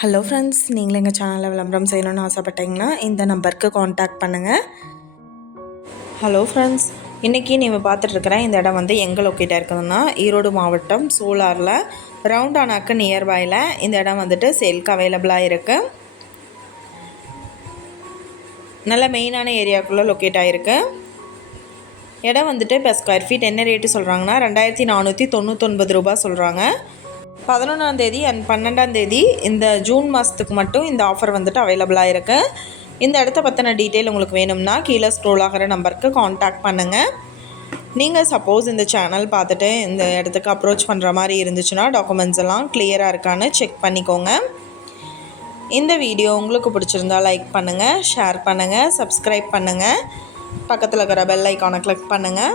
Hello friends நீங்களும் எங்கள் சேனலில் விளம்பரம் செய்யணும்னு ஆசைப்பட்டீங்கன்னா இந்த நம்பருக்கு காண்டாக்ட் பண்ணுங்கள் ஹலோ ஃப்ரெண்ட்ஸ் இன்றைக்கி நீங்கள் பார்த்துட்ருக்குறேன் இந்த இடம் வந்து எங்கே லொக்கேட்டாக இருக்குதுன்னா ஈரோடு மாவட்டம் சோலாரில் ரவுண்டானாக்கு நியர்பையில் இந்த இடம் வந்துட்டு சேல்க்கு அவைலபிளாக இருக்குது நல்ல மெயினான ஏரியாக்குள்ளே லொக்கேட் ஆகிருக்கு இடம் வந்துட்டு இப்போ ஸ்கொயர் ஃபீட் என்ன ரேட்டு சொல்கிறாங்கன்னா ரெண்டாயிரத்தி நானூற்றி தொண்ணூத்தொன்பது ரூபா சொல்கிறாங்க பதினொன்றாந்தேதி அண்ட் பன்னெண்டாந்தேதி இந்த ஜூன் மாதத்துக்கு மட்டும் இந்த ஆஃபர் வந்துட்டு அவைலபிளாக இருக்குது இந்த இடத்த பற்றின டீட்டெயில் உங்களுக்கு வேணும்னா கீழே ஸ்க்ரோல் ஆகிற நம்பருக்கு காண்டாக்ட் பண்ணுங்கள் நீங்கள் சப்போஸ் இந்த சேனல் பார்த்துட்டு இந்த இடத்துக்கு அப்ரோச் பண்ணுற மாதிரி இருந்துச்சுன்னா டாக்குமெண்ட்ஸ் எல்லாம் கிளியராக இருக்கான்னு செக் பண்ணிக்கோங்க. இந்த வீடியோ உங்களுக்கு பிடிச்சிருந்தா லைக் பண்ணுங்கள் ஷேர் பண்ணுங்கள் சப்ஸ்கிரைப் பண்ணுங்கள் பக்கத்தில் இருக்கிற பெல் ஐக்கானை கிளிக் பண்ணுங்கள்